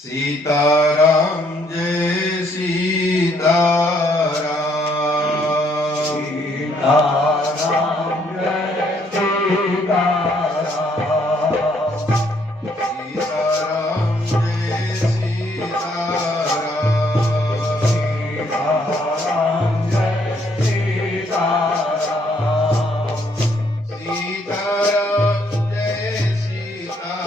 सीताराम जय सीताराम। सीताराम जय सीताराम। सीताराम जय सीताराम। सीताराम जय सीताराम।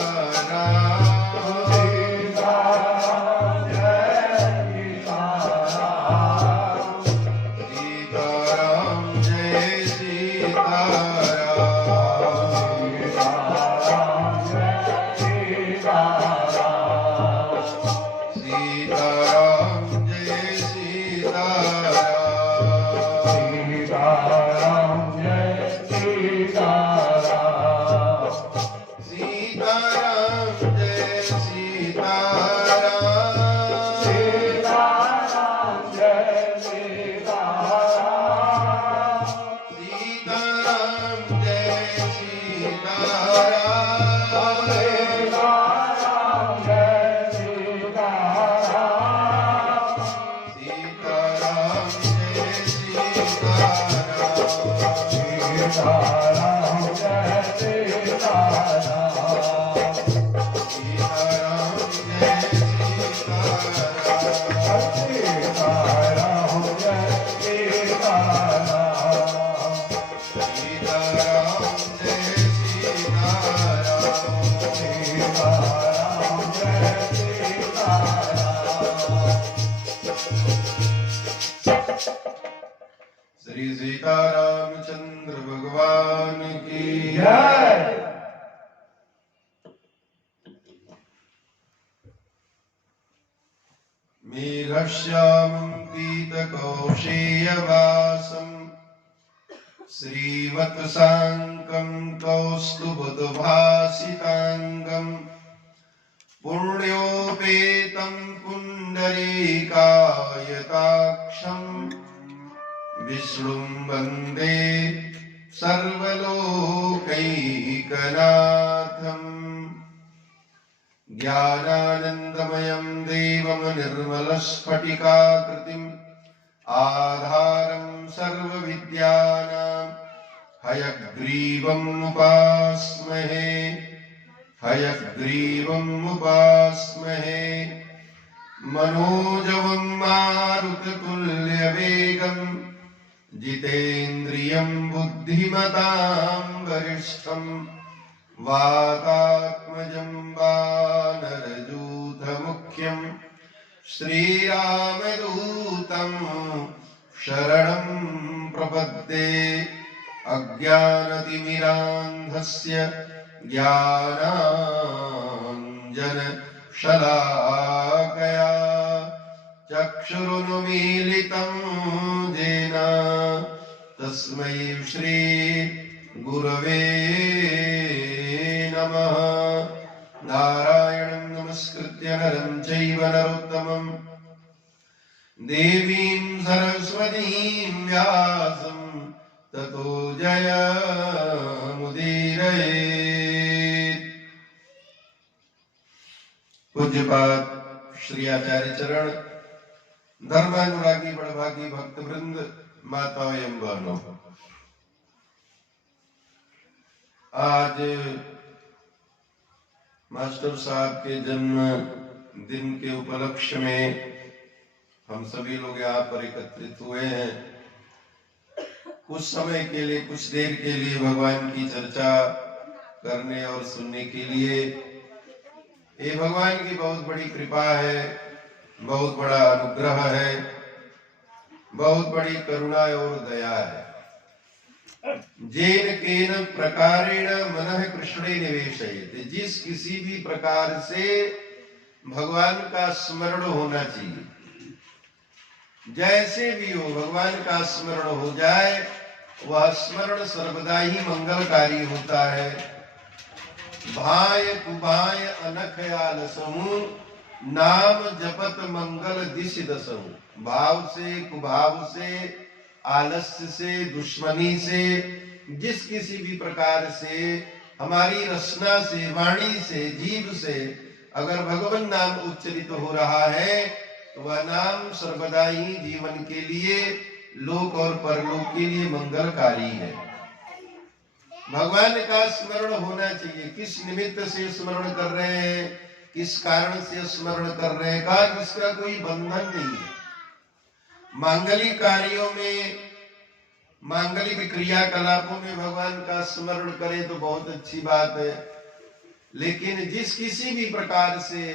सीताराम जय सीताराम। श्री सीतारामचंद्र भगवान की जय। मेघश्यामं पीतकौशेयवासं श्रीवत्साङ्कं कौस्तुभोद्भासिताङ्गं पुण्योपेतं पुण्डरीकायताक्षं विष्णुं वन्दे सर्वलोकैकनाथम्। ज्ञानानन्दमयं देवं निर्मलस्फटिकाकृतिम् आधारं सर्वविद्यानां हयग्रीवम् उपास्महे। हयग्रीवम् उपास्महे। मनोजवं मारुततुल्यवेगं जितेन्द्रियं बुद्धिमतां वरिष्ठं वातात्मजं वानरयूथमुख्यं श्रीरामदूतं शरणं प्रपद्ये। अज्ञानतिमिरान्धस्य ज्ञानाञ्जनशलाकया चक्षुरुन्मीलितं येन तस्मै श्री गुरवे नमः। नारायणं नमस्कृत्य नरं चैव नरोत्तमं देवीं सरस्वतीं व्यासं ततो जयमुदीरयेत्। पूज्यपाद श्री आचार्य चरण, धर्मानुरागी बड़भागी भक्त वृंद, माताओं एवं बहनों, आज मास्टर साहब के जन्म दिन के उपलक्ष्य में हम सभी लोग यहाँ पर एकत्रित हुए हैं। कुछ समय के लिए, कुछ देर के लिए भगवान की चर्चा करने और सुनने के लिए। ये भगवान की बहुत बड़ी कृपा है, बहुत बड़ा अनुग्रह है, बहुत बड़ी करुणा और दया है। जेन केन प्रकारेण मनः कृष्णे निवेशयेत्, जिस किसी भी प्रकार से भगवान का स्मरण होना चाहिए, जैसे भी हो भगवान का स्मरण हो जाए, वह स्मरण सर्वदा ही मंगलकारी होता है। भाय कुभाय अनख आलसहु, नाम जपत मंगल दिशि दसहु। भाव से, कुभाव से, आलस्य से, दुश्मनी से, जिस किसी भी प्रकार से हमारी रचना से, वाणी से, जीव से अगर भगवान नाम उच्चरित हो रहा है तो वह नाम सर्वदा ही जीवन के लिए, लोक और परलोक के लिए मंगलकारी है। भगवान का स्मरण होना चाहिए। किस निमित्त से स्मरण कर रहे हैं, किस कारण से स्मरण कर रहे हैं, कहा कि इसका कोई बंधन नहीं है। मांगलिक कार्यों में, मांगलिक क्रियाकलापों में भगवान का स्मरण करें तो बहुत अच्छी बात है, लेकिन जिस किसी भी प्रकार से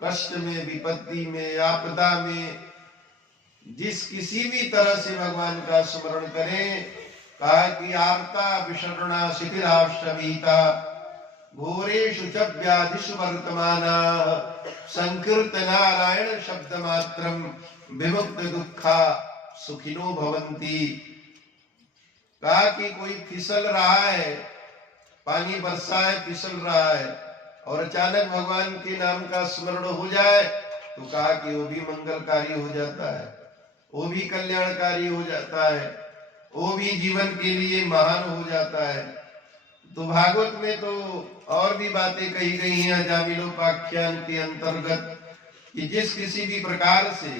कष्ट में, विपत्ति में, आपदा में, जिस किसी भी तरह से भगवान का स्मरण करें, कहा कि आर्ता विशरणा शिथिराशवीता घोरेषु च व्याधिषु वर्तमानाः संकीर्तनारायण शब्द मात्रम विमुक्त दुःखा सुखिनो भवन्ति। कहा कि कोई फिसल रहा है, पानी बरसा है, फिसल रहा है, और अचानक भगवान के नाम का स्मरण हो जाए तो कहा कि वो भी मंगलकारी हो जाता है, वो भी कल्याणकारी हो जाता है, वो भी जीवन के लिए महान हो जाता है। तो भागवत में तो और भी बातें कही गई हैं जामिलोपाख्यान के अंतर्गत कि जिस किसी भी प्रकार से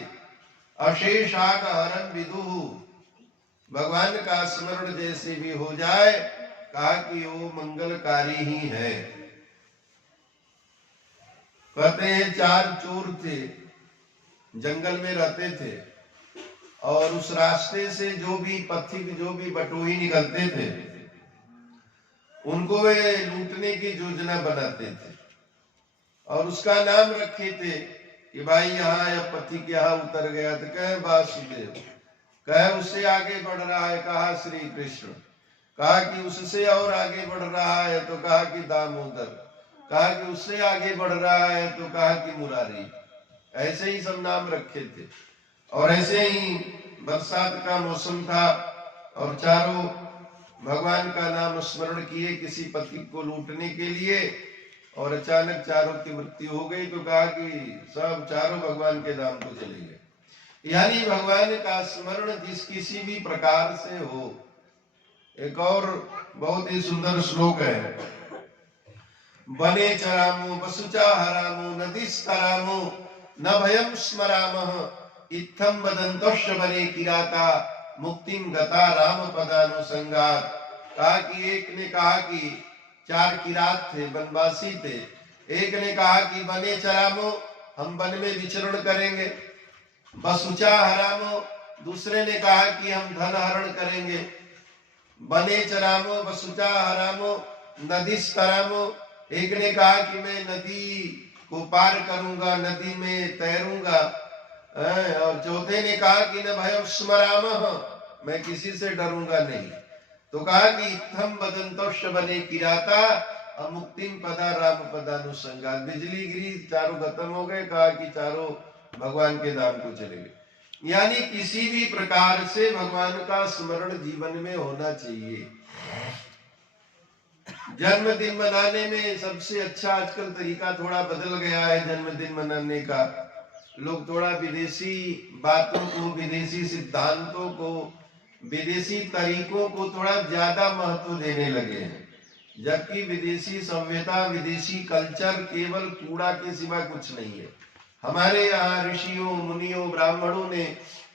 अशेषाग हरम विदुहु, भगवान का स्मरण जैसे भी हो जाए, कहा कि वो मंगलकारी ही है। कहते हैं 4 चोर थे, जंगल में रहते थे, और उस रास्ते से जो भी पथिक, जो भी बटोही निकलते थे, उनको वे लूटने की योजना बनाते थे और उसका नाम रखे थे कि भाई यहाँ या पथिक यहाँ उतर गया तो कहे वासुदेव, कहे उससे आगे बढ़ रहा है, कहा श्री कृष्ण, कहा कि उससे और आगे बढ़ रहा है तो कहा कि दामोदर, कहा कि उससे आगे बढ़ रहा है तो कहा कि मुरारी। ऐसे ही सब नाम रखे थे। और ऐसे ही बरसात का मौसम था और चारों भगवान का नाम स्मरण किए किसी पति को लूटने के लिए, और अचानक चारों की मृत्यु हो गई तो कहा कि सब चारों भगवान के नाम को चले गए। यानी भगवान का स्मरण जिस किसी भी प्रकार से हो। एक और बहुत ही सुंदर श्लोक है, बने चरामो वसुचा हरामो नदीस्तरामो न भयम स्मरामः इत्थम वदन्तश्च बने किराता मुक्तिम गता राम पदानुसंगात। कहा कि एक ने कहा कि 4 किरात थे, वनवासी थे। एक ने कहा कि बने चरामो, हम वन में विचरण करेंगे। वसुचा हरामो, दूसरे ने कहा कि हम धन हरण करेंगे। बने चरामो वसुचा हरामो नदीस्तरामो, एक ने कहा कि मैं नदी को पार करूंगा, नदी में तैरूंगा। और चौथे ने कहा कि न भयम स्मरामः, मैं किसी से डरूंगा नहीं। तो कहा कि इत्थम वदन्तश्च बने किराता अमुक्तिम पदा राम पदानुसंगात। बिजली गिरी, चारों खत्म हो गए, कहा कि चारों भगवान के नाम को चले गए। यानी किसी भी प्रकार से भगवान का स्मरण जीवन में होना चाहिए। जन्मदिन मनाने में सबसे अच्छा आजकल तरीका थोड़ा बदल गया है जन्मदिन मनाने का। लोग थोड़ा विदेशी बातों को, विदेशी सिद्धांतों को, विदेशी तरीकों को थोड़ा ज्यादा महत्व देने लगे हैं, जबकि विदेशी सभ्यता, विदेशी कल्चर केवल कूड़ा के सिवा कुछ नहीं है। हमारे यहाँ ऋषियों, मुनियों, ब्राह्मणों ने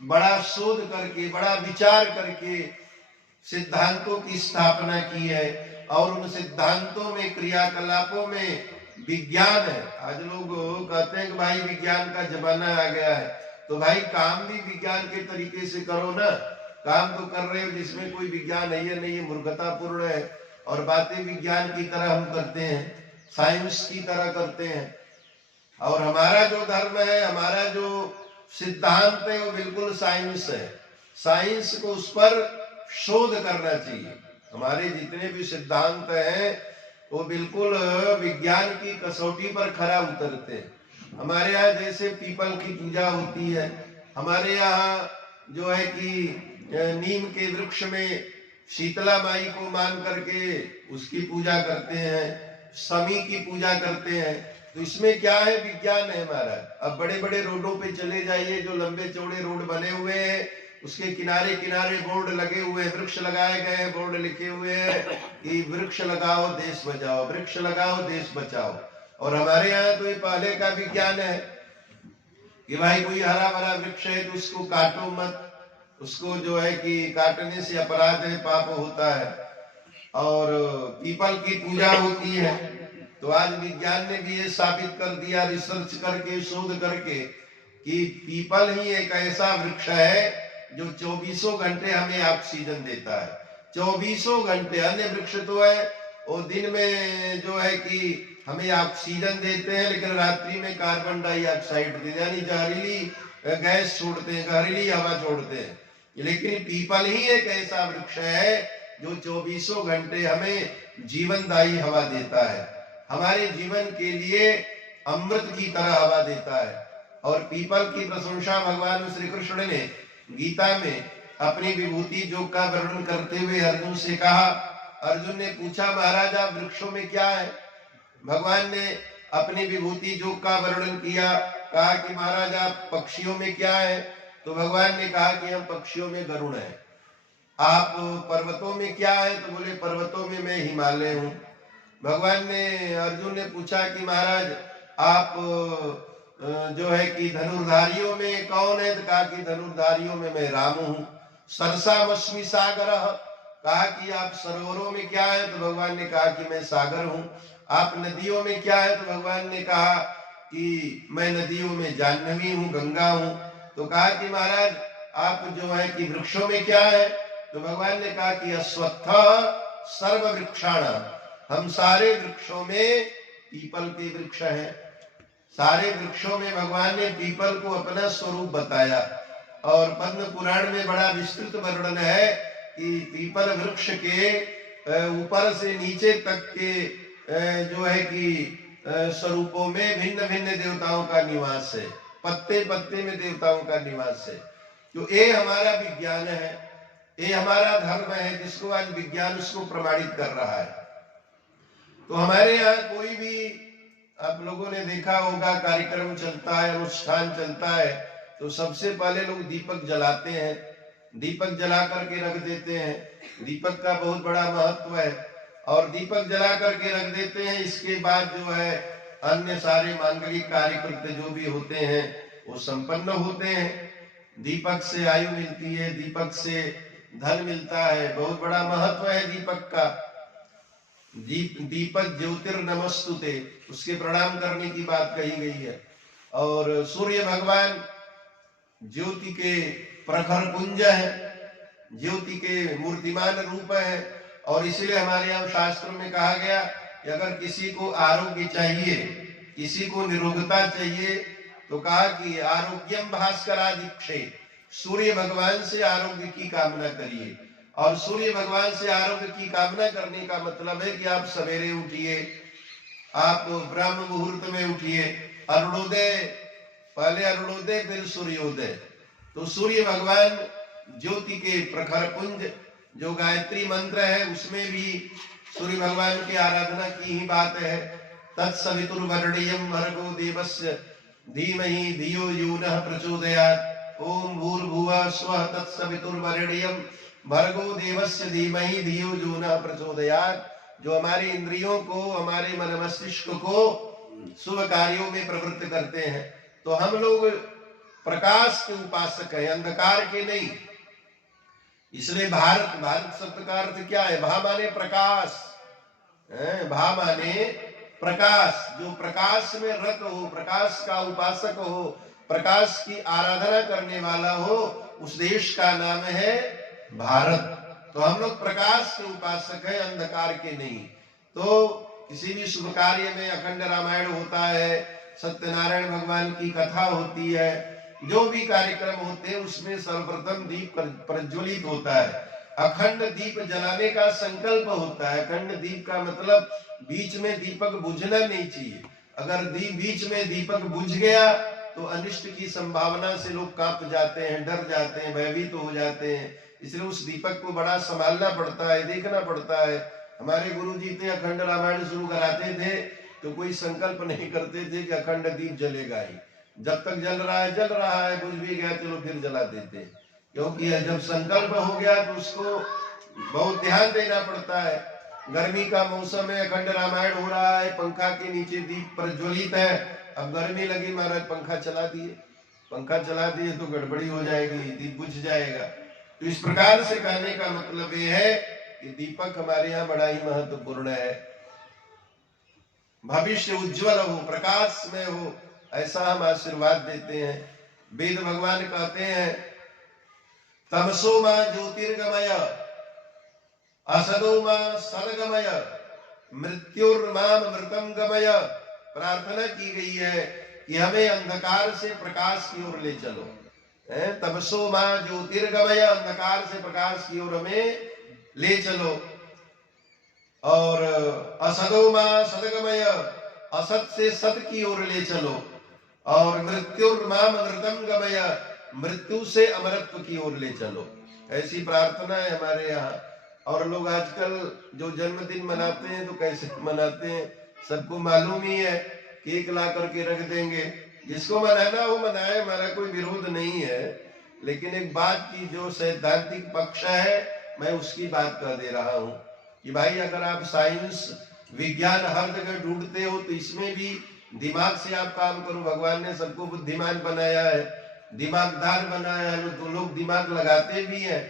बड़ा शोध करके, बड़ा विचार करके सिद्धांतों की स्थापना की है, और उन सिद्धांतों में, क्रियाकलापों में विज्ञान है। आज लोग कहते हैं कि भाई विज्ञान का जमाना आ गया है, तो भाई काम भी विज्ञान के तरीके से करो ना। काम तो कर रहे हो जिसमें कोई विज्ञान है या नहीं, ये मूर्खतापूर्ण है। और बातें विज्ञान की तरह हम करते हैं, साइंस की तरह करते हैं। और हमारा जो धर्म है, हमारा जो सिद्धांत है, वो बिल्कुल साइंस है। साइंस को उस पर शोध करना चाहिए। हमारे जितने भी सिद्धांत हैं वो बिल्कुल विज्ञान की कसौटी पर खरा उतरते हैं। हमारे यहाँ जैसे पीपल की पूजा होती है, हमारे यहाँ जो है कि नीम के वृक्ष में शीतला माई को मान करके उसकी पूजा करते हैं, शमी की पूजा करते हैं। तो इसमें क्या है, विज्ञान है हमारा। अब बड़े बड़े रोडों पे चले जाइए, जो लंबे चौड़े रोड बने हुए हैं, उसके किनारे किनारे बोर्ड लगे हुए हैं, वृक्ष लगाए गए हैं, बोर्ड लिखे हुए हैं कि वृक्ष लगाओ देश बचाओ, वृक्ष लगाओ देश बचाओ। और हमारे यहाँ तो ये पहले का विज्ञान है कि भाई कोई हरा भरा वृक्ष है तो उसको काटो मत, उसको जो है कि काटने से अपराध है, पाप होता है। और पीपल की पूजा होती है। तो आज विज्ञान ने भी ये साबित कर दिया, रिसर्च करके, शोध करके, कि पीपल ही एक ऐसा वृक्ष है जो 24 घंटे हमें ऑक्सीजन देता है। 24 घंटे। अन्य वृक्ष तो है वो दिन में जो है कि हमें ऑक्सीजन देते हैं, लेकिन रात्रि में कार्बन डाइऑक्साइड देते, यानी जहरीली गैस छोड़ते हैं, जहरीली हवा छोड़ते हैं। लेकिन पीपल ही एक ऐसा वृक्ष है जो 24 घंटे हमें जीवनदायी हवा देता है, हमारे जीवन के लिए अमृत की तरह हवा देता है। और पीपल की प्रशंसा भगवान श्री कृष्ण ने गीता में अपनी विभूति योग का वर्णन करते हुए अर्जुन से कहा। अर्जुन ने पूछा, महाराज आप वृक्षों में क्या है? भगवान ने अपनी विभूति योग का वर्णन किया, कहा कि महाराज आप पक्षियों में क्या है? तो भगवान ने कहा कि हम पक्षियों में गरुड़ हैं। आप पर्वतों में क्या है? तो बोले पर्वतों में मैं हिमालय हूँ। भगवान ने, अर्जुन ने पूछा कि महाराज आप जो है कि धनुर्धारियों में कौन है? तो कहा कि धनुर्धारियों में मैं राम हूँ। सरसामस्मि सागर, कहा कि आप सरोवरों में क्या है? तो भगवान ने कहा कि मैं सागर हूँ। आप नदियों में क्या है? तो भगवान ने कहा कि मैं नदियों में जाह्नवी हूँ, गंगा हूँ। तो कहा कि महाराज आप जो है कि वृक्षों में क्या है? तो भगवान ने कहा कि अश्वत्थ सर्व वृक्षाणाम, हम सारे वृक्षों में पीपल के वृक्ष हैं। सारे वृक्षों में भगवान ने पीपल को अपना स्वरूप बताया। और पद्म पुराण में बड़ा विस्तृत वर्णन है कि पीपल वृक्ष के ऊपर से नीचे तक के जो है कि स्वरूपों में भिन्न भिन्न देवताओं का निवास है, पत्ते पत्ते में देवताओं का निवास है। तो ये हमारा विज्ञान है, ये हमारा धर्म है, जिसको आज विज्ञान उसको प्रमाणित कर रहा है। तो हमारे यहाँ कोई भी, आप लोगों ने देखा होगा, कार्यक्रम चलता है, अनुष्ठान चलता है, तो सबसे पहले लोग दीपक जलाते हैं, दीपक जला करके रख देते हैं। दीपक का बहुत बड़ा महत्व है और दीपक जला करके रख देते हैं। इसके बाद जो है अन्य सारे मांगलिक कार्यक्रम जो भी होते हैं वो संपन्न होते हैं। दीपक से आयु मिलती है, दीपक से धन मिलता है, बहुत बड़ा महत्व है दीपक का। दीपक ज्योतिर्नमस्तुते, उसके प्रणाम करने की बात कही गई है। और सूर्य भगवान ज्योति के प्रखर पुंज है, ज्योति के मूर्तिमान रूप है। और इसलिए हमारे यहाँ शास्त्रों में कहा गया कि अगर किसी को आरोग्य चाहिए, किसी को निरोगता चाहिए, तो कहा कि आरोग्यम भास्करादिक्षे, सूर्य भगवान से आरोग्य की कामना करिए। और सूर्य भगवान से आरोग्य की कामना करने का मतलब है कि आप सवेरे उठिए, आप ब्रह्म मुहूर्त में उठिए, अरुणोदय, पहले अरुणोदय फिर सूर्योदय। तो सूर्य भगवान ज्योति के प्रखर पुंज, जो गायत्री मंत्र है उसमें भी सूर्य भगवान की आराधना की ही बात है। तत्सवितुर्वरेण्यं भर्गो देवस्य धीमहि धियो यो नः प्रचोदयात्। ओम भूर्भुवः स्वः तत्सवितुर्वरेण्यं भर्गो देवस्य धीमहि धियो यो नः प्रचोदयात्। जो हमारी इंद्रियों को, हमारे मन मस्तिष्क को शुभ कार्यों में प्रवृत्त करते हैं। तो हम लोग प्रकाश के उपासक हैं, अंधकार के नहीं। इसलिए भारत, भारत शब्द का अर्थ क्या है? भा माने प्रकाश, भा माने प्रकाश। जो प्रकाश में रत हो, प्रकाश का उपासक हो, प्रकाश की आराधना करने वाला हो, उस देश का नाम है भारत। तो हम लोग प्रकाश के उपासक हैं, अंधकार के नहीं। तो किसी भी शुभ कार्य में अखंड रामायण होता है, सत्यनारायण भगवान की कथा होती है, जो भी कार्यक्रम होते हैं उसमें सर्वप्रथम दीप प्रज्वलित होता है। अखंड दीप जलाने का संकल्प होता है। अखंड दीप का मतलब बीच में दीपक बुझना नहीं चाहिए। अगर बीच में दीपक बुझ गया तो अनिष्ट की संभावना से लोग कांप जाते हैं, डर जाते हैं, भयभीत हो जाते हैं। इसलिए उस दीपक को बड़ा संभालना पड़ता है, देखना पड़ता है। हमारे गुरुजी थे, अखंड रामायण शुरू कराते थे तो कोई संकल्प नहीं करते थे कि अखंड दीप जलेगा ही। जब तक जल रहा है जल रहा है, बुझ भी गया चलो फिर जला देते। क्योंकि जब संकल्प हो गया तो उसको बहुत ध्यान देना पड़ता है। गर्मी का मौसम है, अखंड रामायण हो रहा है, पंखा के नीचे दीप प्रज्वलित है। अब गर्मी लगी, महाराज पंखा चला दिए, पंखा चला दिए तो गड़बड़ी हो जाएगी, दीप बुझ जाएगा। तो इस प्रकार से कहने का मतलब ये है कि दीपक हमारे यहाँ बड़ा ही महत्वपूर्ण है। भविष्य उज्जवल हो, प्रकाशमय हो, ऐसा हम आशीर्वाद देते हैं। वेद भगवान कहते हैं तमसो मां ज्योतिर्गमय, असदो मां सदगमय, मृत्युर्माम मृतम गमय। प्रार्थना की गई है कि हमें अंधकार से प्रकाश की ओर ले चलो। तमसो मां ज्योतिर्गमय, अंधकार से प्रकाश की ओर हमें ले चलो। और असदो मां सदगमय, असत से सत की ओर ले चलो। और मृत्युर्माम मृतम गमय, मृत्यु से अमरत्व की ओर ले चलो। ऐसी प्रार्थना है हमारे यहाँ। और लोग आजकल जो जन्मदिन मनाते हैं तो कैसे मनाते हैं, सबको मालूम ही है, केक ला करके रख देंगे, जिसको मनाना हो मनाए, हमारा कोई विरोध नहीं है। लेकिन एक बात की जो सैद्धांतिक पक्ष है, मैं उसकी बात कह दे रहा हूँ कि भाई अगर आप साइंस विज्ञान हर जगह ढूंढते हो तो इसमें भी दिमाग से आप काम करो। भगवान ने सबको बुद्धिमान बनाया है, दिमागदार बनाया है, तो लोग दिमाग लगाते भी हैं।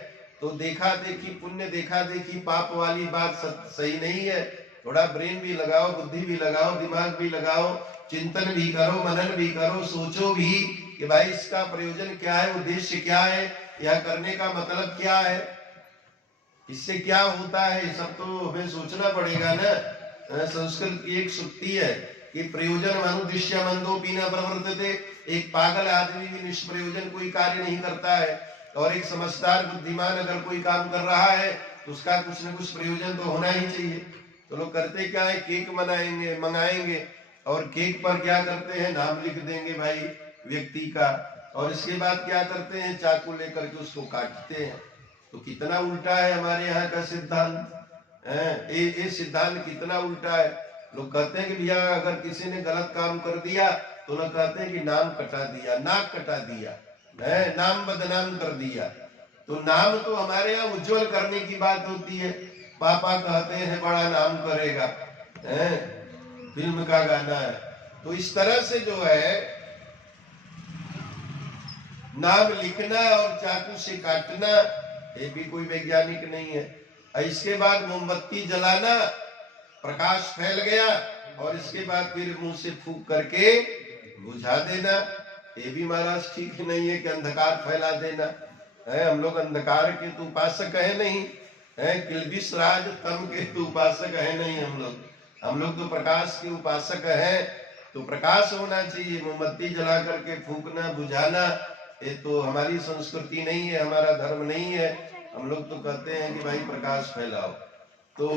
तो देखा देखी पुण्य, देखा देखी पाप वाली बात सही नहीं है। थोड़ा ब्रेन भी लगाओ, बुद्धि भी लगाओ, दिमाग भी लगाओ, चिंतन भी करो, मनन भी करो, सोचो भी कि भाई इसका प्रयोजन क्या है, उद्देश्य क्या है, यह करने का मतलब क्या है, इससे क्या होता है, सब तो हमें सोचना पड़ेगा ना। संस्कृत की एक सूक्ति है कि प्रयोजन मनुष्य मंदोपि न प्रवर्तते। एक पागल आदमी भी निष्प्रयोजन कोई कार्य नहीं करता है, और एक समझदार बुद्धिमान अगर कोई काम कर रहा है तो उसका कुछ न कुछ प्रयोजन तो होना ही चाहिए। तो लोग करते क्या है, केक मंगाएंगे और केक पर क्या करते हैं, नाम लिख देंगे भाई व्यक्ति का, और इसके बाद क्या करते हैं, चाकू लेकर के उसको काटते हैं। तो कितना उल्टा है हमारे यहाँ का सिद्धांत, ये सिद्धांत कितना उल्टा है। लोग कहते हैं कि भैया अगर किसी ने गलत काम कर दिया तो लोग कहते हैं कि नाम कटा दिया, नाक कटा दिया, नाम बदनाम कर दिया। तो नाम तो हमारे यहाँ उज्जवल करने की बात होती है। पापा कहते हैं बड़ा नाम करेगा, फिल्म का गाना है। तो इस तरह से जो है नाम लिखना और चाकू से काटना, ये भी कोई वैज्ञानिक नहीं है। इसके बाद मोमबत्ती जलाना, प्रकाश फैल गया, और इसके बाद फिर मुंह से फूंक करके बुझा देना, ये भी महाराज ठीक नहीं है कि अंधकार फैला देना है। हम लोग अंधकार के तो उपासक है नहीं, है किल्बिश राज तम के तो उपासक है नहीं। हम लोग तो प्रकाश के उपासक हैं। तो प्रकाश होना चाहिए, मोमबत्ती जला करके फूंकना बुझाना ये तो हमारी संस्कृति नहीं है, हमारा धर्म नहीं है। हम लोग तो कहते हैं कि भाई प्रकाश फैलाओ। तो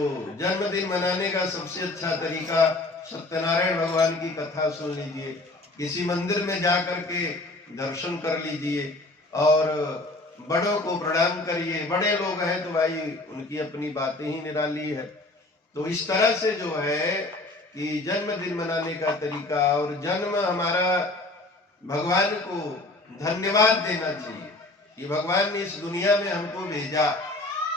जन्मदिन मनाने का सबसे अच्छा तरीका सत्यनारायण भगवान की कथा सुन लीजिए, किसी मंदिर में जा करके दर्शन कर लीजिए, और बड़ों को प्रणाम करिए। बड़े लोग हैं तो भाई उनकी अपनी बातें ही निराली है। तो इस तरह से जो है कि जन्मदिन मनाने का तरीका, और जन्म हमारा भगवान को धन्यवाद देना चाहिए कि भगवान ने इस दुनिया में हमको भेजा,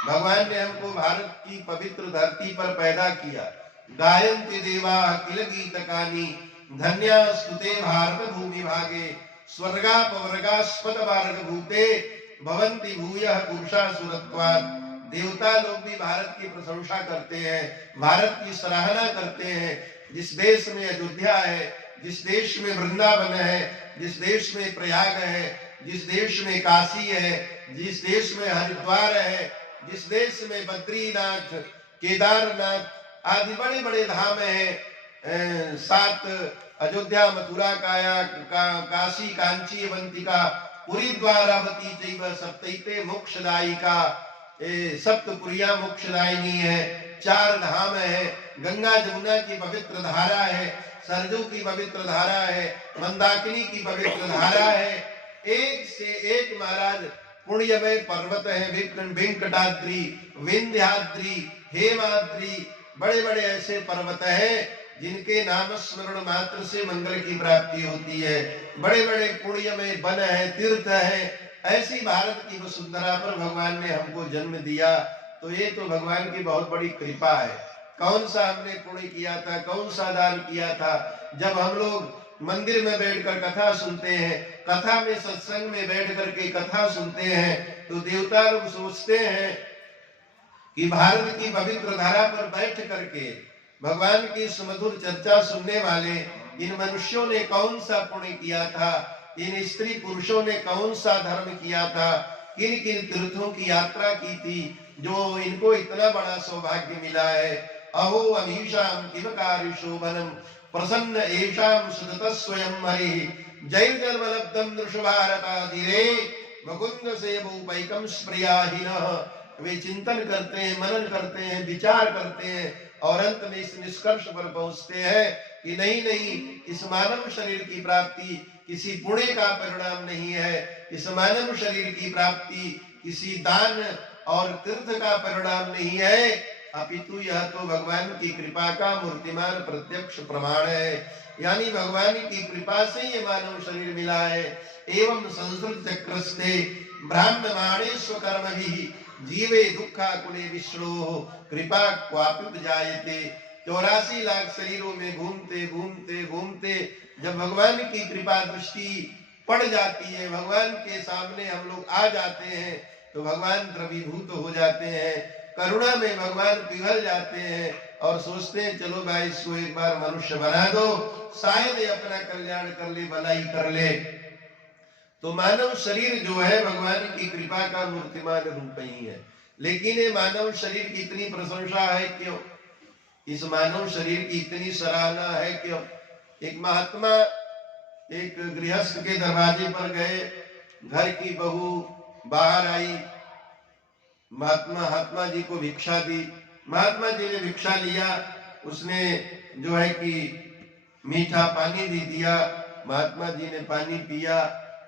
भगवान ने हमको भारत की पवित्र धरती पर पैदा किया। गायन्ति देवा किल गीतकानि, धन्या स्तुते भारत भूमि भागे, स्वर्गापवर्गास्पद मार्ग भूते, भवन्ति भूयः पुरुषा सुरत्वात्। देवता लोग भी भारत की प्रशंसा करते हैं, भारत की सराहना करते हैं। जिस देश में अयोध्या है, जिस देश में वृंदावन है, जिस देश में प्रयाग है, जिस देश में काशी है, जिस देश में हरिद्वार है, जिस देश में बद्रीनाथ, केदारनाथ आदि बड़े बड़े धाम हैं, 7 अयोध्या, मथुरा, काशी, कांची, अवंतिका, पुरी, द्वारावती चैव सप्तैते मोक्षदायिका। सप्तपुरिया मोक्षदायिनी है, 4 धाम है। गंगा जमुना की पवित्र धारा है, सरजू की पवित्र धारा है, मंदाकिनी की पवित्र धारा है। एक से एक महाराज पुण्यमय पर्वत है, वेंकटाद्रि, विंध्याद्रि, हेमाद्रि, बड़े बड़े ऐसे पर्वत हैं जिनके नाम स्मरण मात्र से मंगल की प्राप्ति होती है। बड़े बड़े पुण्यमय वन है, तीर्थ है। ऐसी भारत की वसुंधरा पर भगवान ने हमको जन्म दिया, तो ये तो भगवान की बहुत बड़ी कृपा है। कौन सा हमने पुण्य किया था, कौन सा दान किया था। जब हम लोग मंदिर में बैठकर कथा सुनते हैं, कथा में सत्संग में बैठ करके कथा सुनते हैं, तो देवता लोग सोचते हैं कि भारत की पवित्र धारा पर बैठ करके भगवान की सुमधुर चर्चा सुनने वाले इन मनुष्यों ने कौन सा पुण्य किया था, इन स्त्री पुरुषों ने कौन सा धर्म किया था, किन किन तीर्थों की यात्रा की थी, जो इनको इतना बड़ा सौभाग्य मिला है। अहो अमीशाम किम कार्य शोभनम प्रसन्न एशाम सुदत स्वयं हरि जय जन्मलब्धम दृशभारताधिरे मुकुंद सेवोपैकम स्प्रियाहिनः। वे चिंतन करते हैं, मनन करते हैं, विचार करते हैं और अंत में इस निष्कर्ष पर पहुंचते हैं कि नहीं, इस मानव शरीर की प्राप्ति किसी पुण्य का परिणाम नहीं है, इस मानव शरीर की प्राप्ति किसी दान और तीर्थ का परिणाम नहीं है, अपितु यह तो भगवान की कृपा का मूर्तिमान प्रत्यक्ष प्रमाण है। यानी भगवान की कृपा से ये मानव शरीर मिला है। एवं संस्कृत चक्रस्ते ब्राह्मणे स्वकर्म भी जीवे दुखाकुले विश्रो कृपा क्वापि जायते। 84 लाख शरीरों में घूमते घूमते घूमते जब भगवान की कृपा दृष्टि पड़ जाती है, भगवान के सामने हम लोग आ जाते हैं, तो भगवान द्रवीभूत हो जाते हैं, करुणा में भगवान पिघल जाते हैं और सोचते हैं चलो भाई इसको एक बार मनुष्य बना दो, शायद ये अपना कल्याण कर ले, भलाई कर ले। तो मानव शरीर जो है भगवान की कृपा का मूर्तिमान रूप ही है। लेकिन ये मानव शरीर की इतनी प्रशंसा है क्यों, इस मानव शरीर की इतनी सराहना है क्यों। एक महात्मा एक गृहस्थ के दरवाजे पर गए, घर की बहू बाहर आई, महात्मा जी को भिक्षा दी। महात्मा जी ने भिक्षा लिया, उसने जो है कि मीठा पानी भी दिया, महात्मा जी ने पानी पिया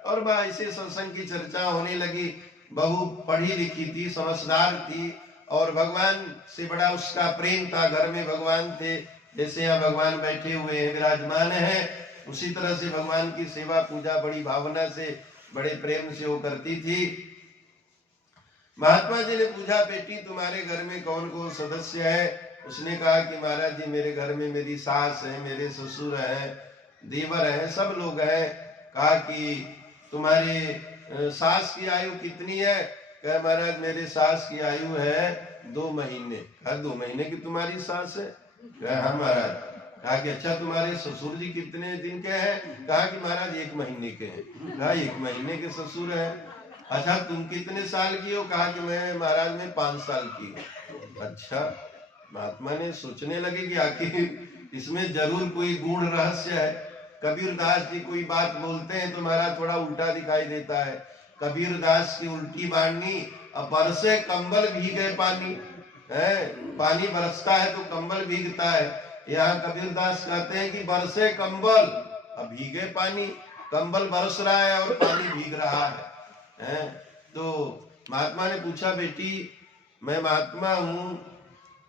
और ऐसे सत्संग की चर्चा होने लगी। बहू पढ़ी लिखी थी, समझदार थी और भगवान से बड़ा उसका प्रेम था। घर में भगवान थे, जैसे यहाँ भगवान बैठे हुए हैं, विराजमान हैं, उसी तरह से भगवान की सेवा पूजा बड़ी भावना से, बड़े प्रेम से वो करती थी। महात्मा जी ने पूछा, बेटी तुम्हारे घर में कौन कौन सदस्य है? उसने कहा कि महाराज जी मेरे घर में मेरी सास है, मेरे ससुर हैं, देवर हैं, सब लोग हैं। कहा कि तुम्हारे सास की आयु कितनी है? कहा महाराज मेरे सास की आयु है 2 महीने। कहा 2 महीने की तुम्हारी सास है? कहा हाँ महाराज। कहा कि अच्छा तुम्हारे ससुर जी कितने दिन के हैं? कहा कि महाराज 1 महीने के हैं। कहा 1 महीने के ससुर है, अच्छा तुम कितने साल की हो? कहा कि मैं महाराज में 5 साल की हूँ। अच्छा, महात्मा ने सोचने लगे कि आखिर इसमें जरूर कोई गूढ़ रहस्य है। कबीरदास जी कोई बात बोलते हैं तो महाराज थोड़ा उल्टा दिखाई देता है। कबीरदास की उल्टी बाणी, अब बरसे कंबल भीगे पानी है, पानी बरसता है तो कंबल भीगता है। यहाँ कबीरदास कहते हैं कि बरसे कंबल, अब भीगे पानी, कंबल बरस रहा है और पानी भीग रहा है। तो महात्मा ने पूछा, बेटी मैं महात्मा हूँ,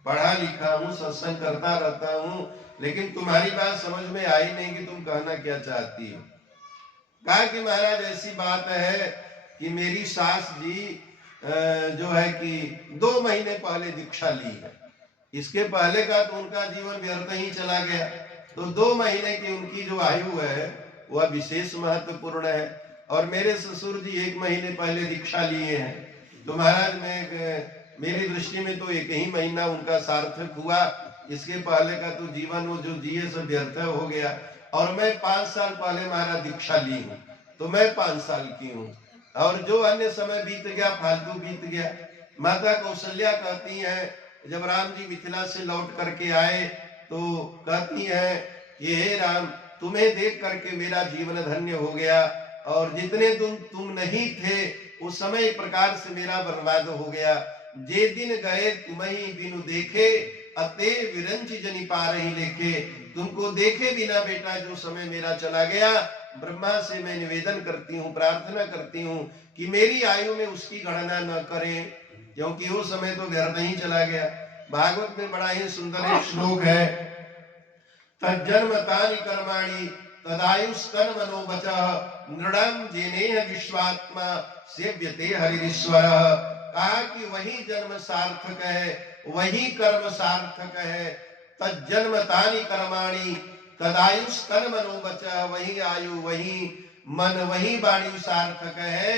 पढ़ा लिखा हूँ, सत्संग करता रहता हूँ, लेकिन तुम्हारी बात समझ में आई नहीं कि तुम कहना क्या चाहती हो। कहा कि महाराज ऐसी बात है कि मेरी सास जी जो है कि 2 महीने पहले दीक्षा ली है, इसके पहले का तो उनका जीवन व्यर्थ ही चला गया। तो 2 महीने की उनकी जो आयु है वह विशेष महत्वपूर्ण है। और मेरे ससुर जी 1 महीने पहले दीक्षा लिए हैं। तो महाराज मेरी दृष्टि में तो 1 ही महीना उनका सार्थक हुआ, इसके पहले का तो जीवन वो जो जिए सब व्यर्थ हो गया। और मैं 5 साल पहले महाराज दीक्षा ली हूँ, तो मैं 5 साल की हूँ और जो अन्य समय बीत गया फालतू बीत गया। माता कौशल्या कहती है, जब राम जी मिथिला से लौट करके आए तो कहती है कि हे राम तुम्हें देख करके मेरा जीवन धन्य हो गया, और जितने तुम नहीं थे उस समय एक प्रकार से मेरा बर्बाद हो गया। जे दिन गए तुम्हें बिनु देखे अते विरंच जनी पा रही लेके। तुमको देखे बिना बेटा जो समय मेरा चला गया, ब्रह्मा से मैं निवेदन करती हूँ, प्रार्थना करती हूँ कि मेरी आयु में उसकी गणना न करें, क्योंकि वो समय तो व्यर्थ ही चला गया। भागवत में बड़ा ही सुंदर एक श्लोक है, तज्जन्म तानि कर्माणि तदायुस्तन मनोवचः नृणाम जेनेह विश्वात्मा सेव्यते हरिश्वर। कहा कि वही जन्म सार्थक है, वही कर्म सार्थक है। तज्जन्म तानि कर्माणि तदायुष तन मनोबच, वही आयु वही मन वही वाणी सार्थक है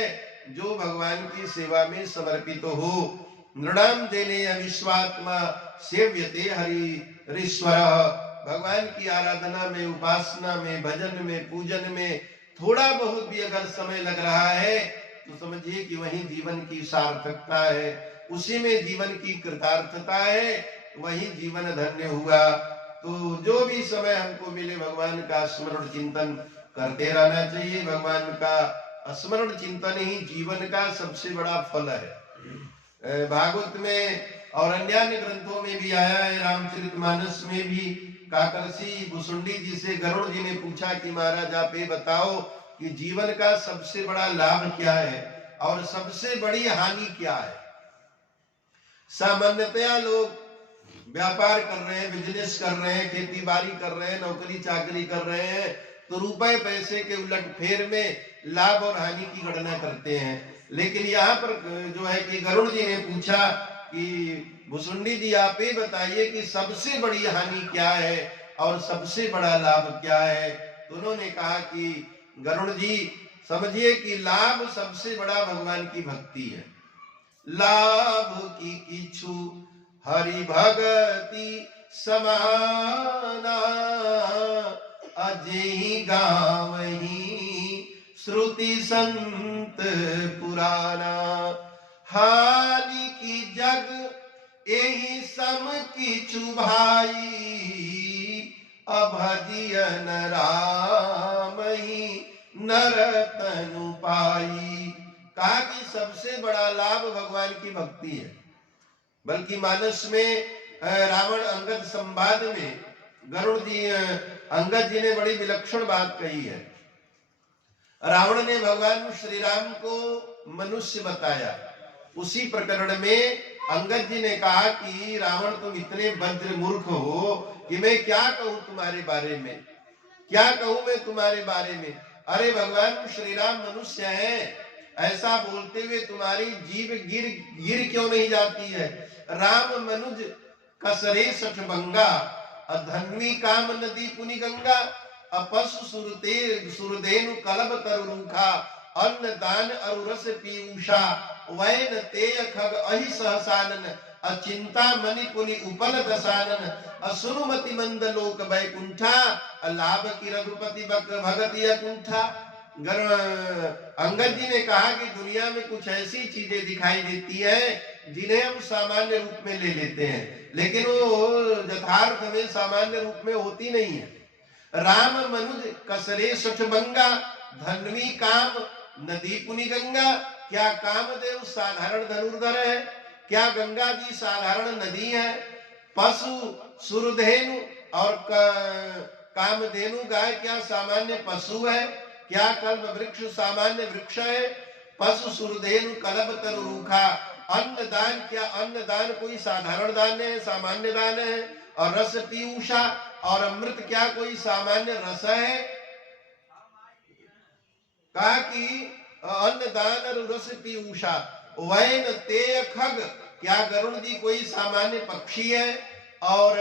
जो भगवान की सेवा में समर्पित हो। नृणाम देने विश्वात्मा सेव्यते हरि ऋश्वर, भगवान की आराधना में, उपासना में, भजन में, पूजन में थोड़ा बहुत भी अगर समय लग रहा है तो समझिए कि वही जीवन की सार्थकता है, उसी में जीवन की कृतार्थता है, वही जीवन धन्य हुआ। तो जो भी समय हमको मिले भगवान का स्मरण चिंतन करते रहना चाहिए। भगवान का स्मरण चिंतन ही जीवन का सबसे बड़ा फल है। भागवत में और अन्य ग्रंथों में भी आया है, रामचरितमानस में भी काकरसी भुसुंडी जी से गरुड़ जी ने पूछा कि महाराज आप ये बताओ कि जीवन का सबसे बड़ा लाभ क्या है और सबसे बड़ी हानि क्या है। सामान्यतया लोग व्यापार कर रहे हैं, बिजनेस कर रहे हैं, खेती बाड़ी कर रहे हैं, नौकरी चाकरी कर रहे हैं, तो रुपए पैसे के उलटफेर में लाभ और हानि की गणना करते हैं। लेकिन यहाँ पर जो है कि गरुड़ जी ने पूछा कि भुसुंडी जी आप ये बताइए कि सबसे बड़ी हानि क्या है और सबसे बड़ा लाभ क्या है। तो उन्होंने कहा कि गरुड़ जी समझिए कि लाभ सबसे बड़ा भगवान की भक्ति है। लाभ की किछु हरि भगति समाना, अजेहि गावहि श्रुति संत पुराना। हानि की जग एहि सम किछु भाई, अभजियन रामहि नर तनु पाई। कहा कि सबसे बड़ा लाभ भगवान की भक्ति है। बल्कि मानस में रावण अंगद संवाद में गरुड़ जी अंगद जी ने बड़ी विलक्षण बात कही है। रावण ने भगवान श्री राम को मनुष्य बताया, उसी प्रकरण में अंगद जी ने कहा कि रावण तुम इतने वज्र मूर्ख हो कि मैं क्या कहूं तुम्हारे बारे में, क्या कहूं मैं तुम्हारे बारे में। अरे भगवान श्री राम मनुष्य हैं, ऐसा बोलते हुए तुम्हारी जीभ गिर क्यों नहीं जाती है। राम मनुज कसरे सठ बंगा, अधन्वी काम नदी पुनि गंगा, अपसु सुरदेनु कलब तरुरूखा, अन्न दान अरुरस पीयूषा, वैन तेय खग अहि सहसानन, अचिंता मणि पुनि उपल दसानन, असुनुमति मंद लोक बैकुंठा, लाभ की रघुपति भगति अकुंठा। अंगद जी ने कहा कि दुनिया में कुछ ऐसी चीजें दिखाई देती हैं जिन्हें हम सामान्य रूप में ले लेते हैं, लेकिन वो यथार्थ में सामान्य रूप में होती नहीं है। राम मनुज कसरे सठ बंगा, धन्वी काम नदी पुनि गंगा। क्या कामदेव साधारण धनुर्धर है? क्या गंगा जी साधारण नदी है? पशु सुरधेनु और कामधेनु गाय क्या सामान्य पशु है? क्या कल्प वृक्ष सामान्य वृक्ष है? पशु सुरधेनु कल्प तरुरूखा। अन्न दान क्या अन्न दान कोई साधारण दान है, सामान्य दान है? और रस पीयूषा और अमृत क्या कोई सामान्य रस है? कहा कि अन्न दान और रस पीयूषा। वैन तेय खग, क्या गरुड़ जी कोई सामान्य पक्षी है? और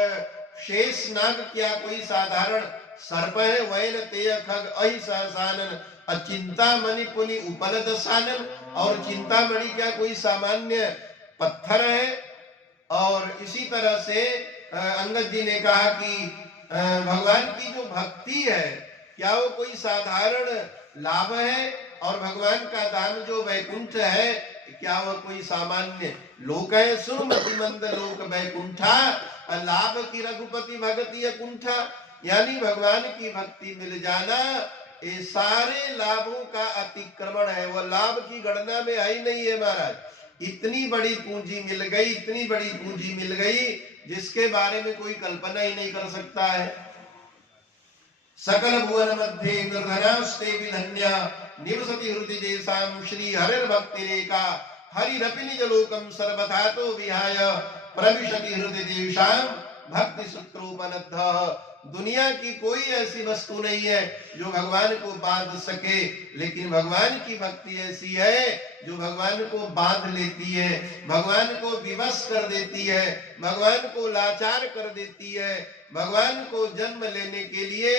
शेष नाग क्या कोई साधारण सर्प है? वैन तेय खग अहि सहसानन, अचिंता मणि पुनि उपल दसानन। और चिंतामणि क्या कोई सामान्य पत्थर है? और इसी तरह से अंगद जी ने कहा कि भगवान की जो भक्ति है क्या वो कोई साधारण लाभ है? और भगवान का धाम जो वैकुंठ है क्या वह कोई सामान्य लोक है? सुरमति मंद लोक वैकुंठा, लाभ की रघुपति भगति अकुंठा। यानी भगवान की भक्ति मिल जाना ये सारे लाभों का अतिक्रमण है, वह लाभ की गणना में आई नहीं है महाराज। इतनी बड़ी पूंजी मिल गई, इतनी बड़ी पूंजी मिल गई जिसके बारे में कोई कल्पना ही नहीं कर सकता है। सकल भुवन मध्य निर्धनास्ते विधन्या, निवसति हृदय जेसाम श्री हरिर भक्ति रेखा, हरिरपि निज लोकम सर्वथा तो विहाय, प्रविशति हृदय देशाम भक्ति सूत्रोपनद्ध। दुनिया की कोई ऐसी वस्तु नहीं है जो भगवान को बांध सके, लेकिन भगवान की भक्ति ऐसी है जो भगवान को बांध लेती है, भगवान को विवश कर देती है, भगवान को लाचार कर देती है। भगवान को जन्म लेने के लिए,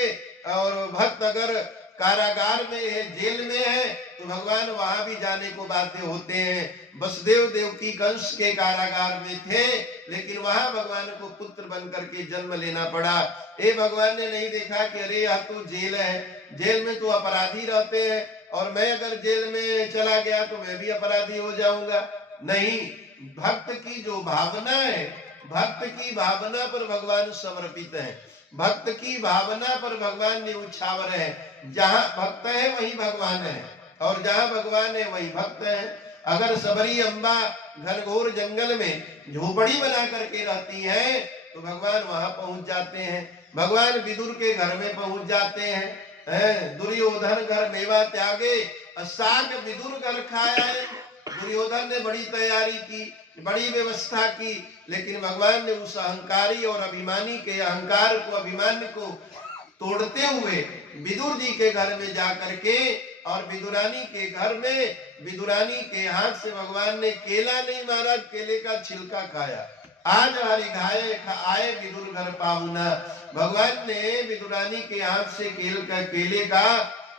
और भक्त अगर कारागार में है, जेल में है, तो भगवान वहां भी जाने को बाध्य होते हैं। वसुदेव देवकी कंस के कारागार में थे, लेकिन वहां भगवान को पुत्र बन करके जन्म लेना पड़ा। भगवान ने नहीं देखा कि अरे यह तो जेल है, जेल में तो अपराधी रहते हैं, और मैं अगर जेल में चला गया तो मैं भी अपराधी हो जाऊंगा। नहीं, भक्त की जो भावना है, भक्त की भावना पर भगवान समर्पित है, भक्त की भावना पर भगवान न्यौछावर है। जहाँ भक्त है वही भगवान है, और जहाँ भगवान है वही भक्त है। अगर सबरी अम्बा घनघोर जंगल में झोपड़ी बना करके रहती है तो भगवान वहां पहुंच जाते हैं। भगवान विदुर के घर में पहुंच जाते हैं। दुर्योधन घर मेवा त्यागे, साग विदुर घर खाया है। दुर्योधन ने बड़ी तैयारी की, बड़ी व्यवस्था की, लेकिन भगवान ने उस अहंकारी और अभिमानी के अहंकार को, अभिमान को तोड़ते हुए विदुर जी के घर में जाकर के, और विदुरानी के घर में विदुरानी के हाथ से भगवान ने केला नहीं मारा, केले का छिलका खाया। आज हरि घाये आए विदुर घर पाहुना। भगवान ने विदुरानी के हाथ से केले का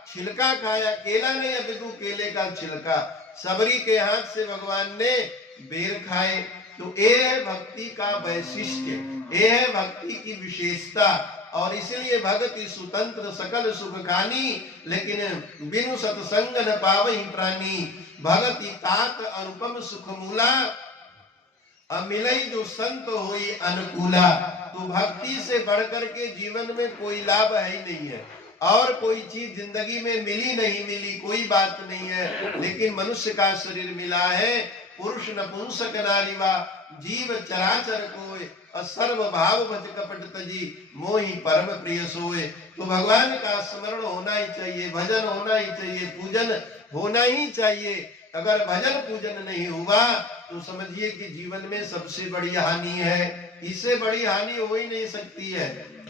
छिलका खाया, केला नहीं अपितु केले का छिलका। सबरी के हाथ से भगवान ने बेर खाए। तो ये है भक्ति का वैशिष्ट्य, ये है भक्ति की विशेषता। और इसलिए भक्ति सुतंत्र सकल सुख खानी, लेकिन बिनु सत्संग न पावहि प्राणी। भक्ति तात अनुपम सुख मूला, मिलई जो संत होई अनुकूला। तो भक्ति से बढ़कर के जीवन में कोई लाभ है ही नहीं है, और कोई चीज जिंदगी में मिली नहीं मिली कोई बात नहीं है, लेकिन मनुष्य का शरीर मिला है। पुरुष नपुंसक नारी वा जीव चराचर कोय, सर्व भाव भज कपट तजी मोहि परम प्रिय सोए। तो भगवान का स्मरण होना ही चाहिए, भजन होना ही चाहिए, पूजन होना ही चाहिए। अगर भजन पूजन नहीं हुआ तो समझिए कि जीवन में सबसे बड़ी हानि है। इससे बड़ी हानि हो ही नहीं सकती है।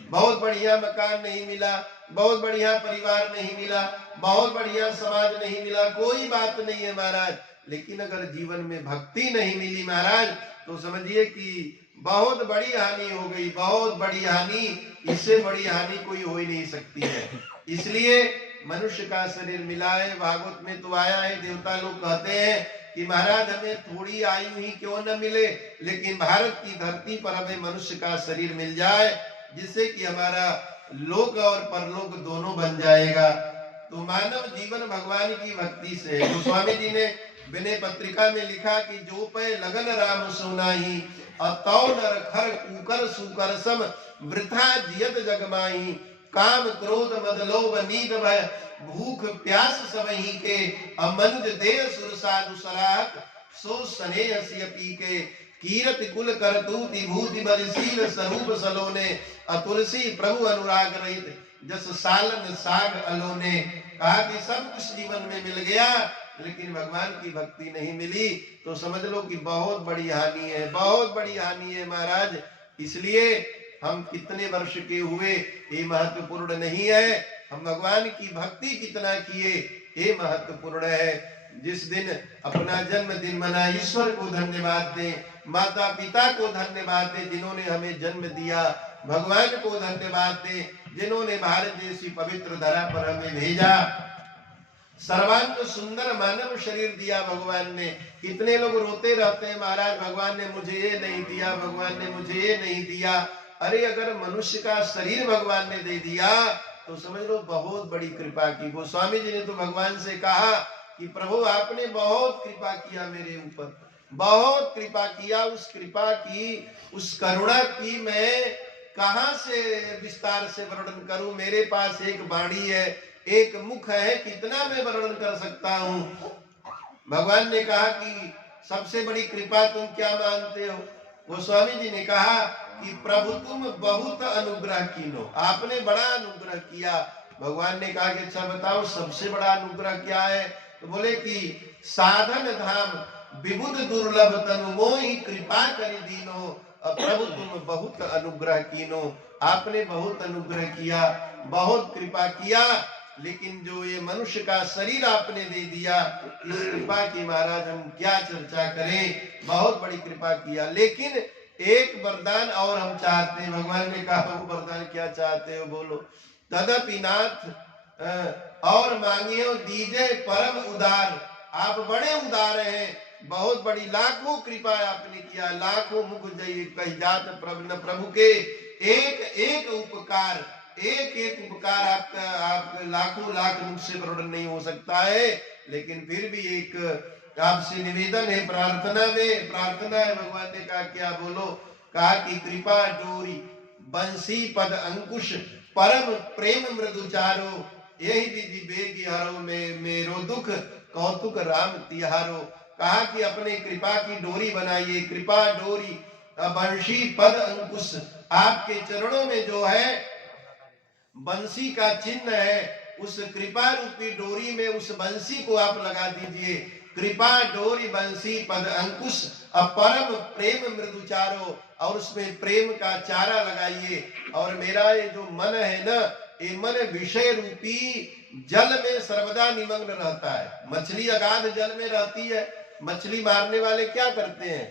बहुत बढ़िया मकान नहीं मिला, बहुत बढ़िया परिवार नहीं मिला, बहुत बढ़िया समाज नहीं मिला, कोई बात नहीं है महाराज, लेकिन अगर जीवन में भक्ति नहीं मिली महाराज, तो समझिए कि बहुत बड़ी हानि हो गई, बहुत बड़ी हानि। इससे बड़ी हानि कोई हो ही नहीं सकती है। इसलिए मनुष्य का शरीर मिला है, भागवत में तो आया है, देवता लोग कहते हैं कि महाराज हमें थोड़ी आयु ही क्यों न मिले, लेकिन भारत की धरती पर हमें मनुष्य का शरीर मिल जाए, जिससे कि हमारा लोक और परलोक दोनों बन जाएगा। तो मानव जीवन भगवान की भक्ति से। तो स्वामी जी ने विनय पत्रिका में लिखा कि जो पे लगन राम सोनाही, अतौ नर खर कुकर सुकर सम, वृथा जियत जगमाही। काम क्रोध मद लोभ नींद भय, भूख प्यास सबही के, अमनुज देह सुर साधु सलाहत, सो स्नेह सिय पी के। कीरति कुल करतूति भूति बलिशील स्वरूप सलोने, अतुलसी प्रभु अनुराग रहित, जस सालन साग अलोने। कहा कि सब कुछ जीवन में मिल गया, लेकिन भगवान की भक्ति नहीं मिली, तो समझ लो कि बहुत बड़ी हानि है, बहुत बड़ी हानि है महाराज। इसलिए हम कितने वर्ष के हुए ये महत्वपूर्ण नहीं है, हम भगवान की भक्ति कितना किए ये महत्वपूर्ण है। जिस दिन अपना जन्मदिन मना, ईश्वर को धन्यवाद दें, माता पिता को धन्यवाद दें जिन्होंने हमें जन्म दिया, भगवान को धन्यवाद दें जिन्होंने भारत जैसी पवित्र धरा पर हमें भेजा। सर्वांग सुंदर मानव शरीर दिया भगवान ने। कितने लोग रोते रहते हैं महाराज, भगवान ने मुझे ये नहीं दिया, भगवान ने मुझे ये नहीं दिया। अरे अगर मनुष्य का शरीर भगवान ने दे दिया तो समझ लो बहुत बड़ी कृपा की। गोस्वामी जी ने तो भगवान से कहा कि प्रभु आपने बहुत कृपा किया मेरे ऊपर, बहुत कृपा किया। उस कृपा की, उस करुणा की मैं कहां से विस्तार से वर्णन करूं। मेरे पास एक वाणी है, एक मुख है, कितना मैं वर्णन कर सकता हूं। भगवान ने कहा कि सबसे बड़ी कृपा तुम क्या मानते हो। गोस्वामी जी ने कहा कि प्रभु तुम बहुत अनुग्रह कीनो, आपने बड़ा अनुग्रह किया। भगवान ने कहा कि अच्छा बताओ सबसे बड़ा अनुग्रह क्या है। तो बोले कि साधन धाम विबुध दुर्लभ तनु मोहि कृपा करि दीनो, प्रभु तुम बहुत अनुग्रह कीनो, आपने बहुत अनुग्रह किया, बहुत कृपा किया, लेकिन जो ये मनुष्य का शरीर आपने दे दिया, इस कृपा की महाराज हम क्या चर्चा करें, बहुत बड़ी कृपा किया। लेकिन एक वरदान और हम चाहते हैं। भगवान ने कहा वो वरदान क्या चाहते हो बोलो। तदपि नाथ और मांगियो दीजे परम उदार। आप बड़े उदार हैं, बहुत बड़ी लाखों कृपा आपने किया, लाखों मुख जय कही जात प्रभु के एक एक उपकार, एक एक उपकार आपका, आप लाखों लाख मुख से वर्णन नहीं हो सकता है। लेकिन फिर भी एक आपसे निवेदन है, प्रार्थना में प्रार्थना है। भगवान ने कहा क्या बोलो, कहा कि कृपा डोरी बंसी पद अंकुश परम प्रेम मृदु चारो, यही विधि बेगी हरो में मेरो दुख कौतुक राम तिहारो। कहा कि अपने कृपा की डोरी बनाइए, कृपा डोरी बंशी पद अंकुश, आपके चरणों में जो है बंसी का चिन्ह है, उस कृपा रूपी डोरी में उस बंसी को आप लगा दीजिए। कृपा डोरी बंसी पद अंकुश परम प्रेम मृदु चारो, और उसमें प्रेम का चारा लगाइए। और मेरा ये जो मन है ना, ये मन विषय रूपी जल में सर्वदा निमग्न रहता है। मछली अगाध जल में रहती है, मछली मारने वाले क्या करते हैं,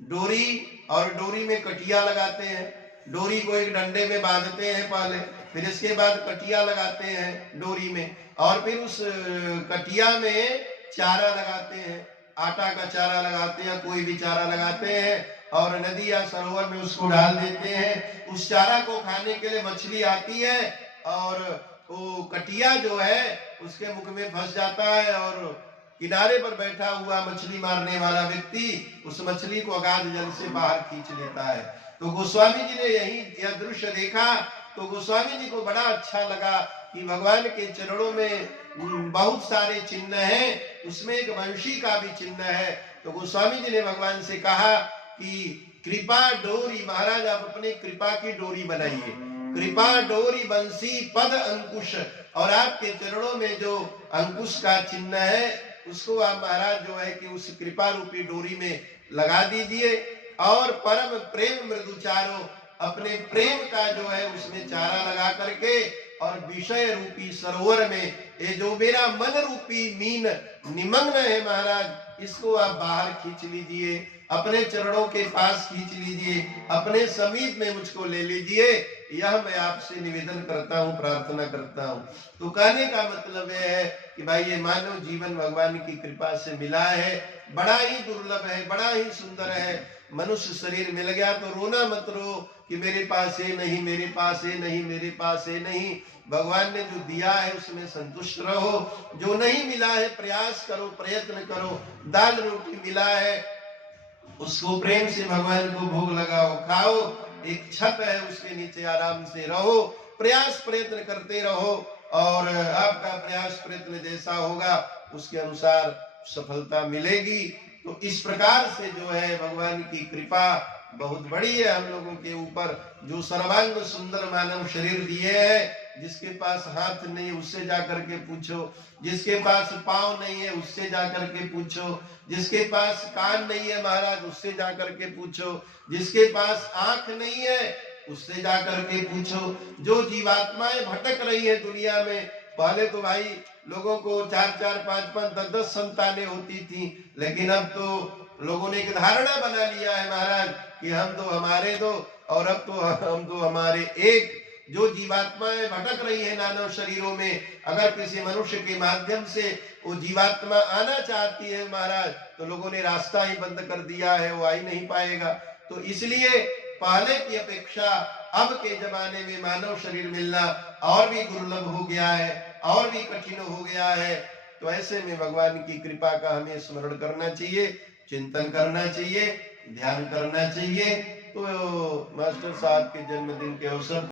डोरी और डोरी में कटिया लगाते हैं, डोरी को एक डंडे में बांधते हैं पहले, फिर इसके बाद कटिया लगाते हैं डोरी में, और फिर उस कटिया में चारा लगाते हैं, आटा का चारा लगाते हैं, कोई भी चारा लगाते हैं, और नदी या सरोवर में उसको डाल देते हैं। उस चारा को खाने के लिए मछली आती है, और वो कटिया जो है उसके मुख में फंस जाता है, और किनारे पर बैठा हुआ मछली मारने वाला व्यक्ति उस मछली को अगाध जल से बाहर खींच लेता है। तो गोस्वामी जी ने यही यह दृश्य देखा, तो गोस्वामी जी को बड़ा अच्छा लगा कि भगवान के चरणों में बहुत सारे चिन्ह हैं, उसमें एक वंशी का भी चिन्ह है। तो गोस्वामी जी ने भगवान से कहा कि कृपा डोरी, महाराज आप अपनी कृपा की डोरी बनाइए, कृपा डोरी बंसी पद अंकुश, और आपके चरणों में जो अंकुश का चिन्ह है उसको आप महाराज जो है कि उस कृपा रूपी डोरी में लगा दीजिए। और परम प्रेम मृदु चारो, अपने प्रेम का जो है उसमें चारा लगा करके, और विषय रूपी सरोवर में ये जो मेरा मन रूपी मीन निमग्न है महाराज, इसको आप बाहर खींच लीजिए, अपने चरणों के पास खींच लीजिए, अपने समीप में मुझको ले लीजिए। यह मैं आपसे निवेदन करता हूँ, प्रार्थना करता हूँ। तो कहने का मतलब है कि भाई ये मानव जीवन भगवान की कृपा से मिला है, बड़ा ही दुर्लभ है, बड़ा ही सुंदर है। मनुष्य शरीर मिल गया तो रोना मत रो कि मेरे पास ये नहीं, मेरे पास ये नहीं, मेरे पास ये नहीं। भगवान ने जो दिया है उसमें संतुष्ट रहो, जो नहीं मिला है प्रयास करो, प्रयत्न करो। दाल रोटी मिला है उसको प्रेम से भगवान को भोग लगाओ, खाओ, एक छत है उसके नीचे आराम से रहो, प्रयास प्रयत्न करते रहो, और आपका प्रयास प्रयत्न जैसा होगा उसके अनुसार सफलता मिलेगी। तो इस प्रकार से जो है भगवान की कृपा बहुत बड़ी है हम लोगों के ऊपर, जो सर्वांग सुंदर मानव शरीर दिए हैं। जिसके पास हाथ नहीं है उससे जाकर के पूछो, जिसके पास पांव नहीं है उससे जाकर के पूछो, जिसके पास कान नहीं है महाराज उससे जाकर के पूछो, जिसके पास आंख नहीं है उससे जाकर के पूछो। जो जीवात्माएं भटक रही है दुनिया में, पहले तो भाई लोगों को 4-4, 5-5, 10-10 संतानें होती थी, लेकिन अब तो लोगों ने एक धारणा बना लिया है महाराज कि हम तो हमारे दो, और अब तो हम तो हमारे एक। जो जीवात्माएं भटक रही है नाना शरीरों में, अगर किसी मनुष्य के माध्यम से वो जीवात्मा आना चाहती है महाराज, तो लोगों ने रास्ता ही बंद कर दिया है, वो आ ही नहीं पाएगा। तो इसलिए पहले की अपेक्षा अब के जमाने में मानव शरीर मिलना और भी दुर्लभ हो गया है, और भी कठिन हो गया है। तो ऐसे में भगवान की कृपा का हमें स्मरण करना चाहिए, चिंतन करना चाहिए, ध्यान करना चाहिए। तो मास्टर साहब के जन्मदिन के अवसर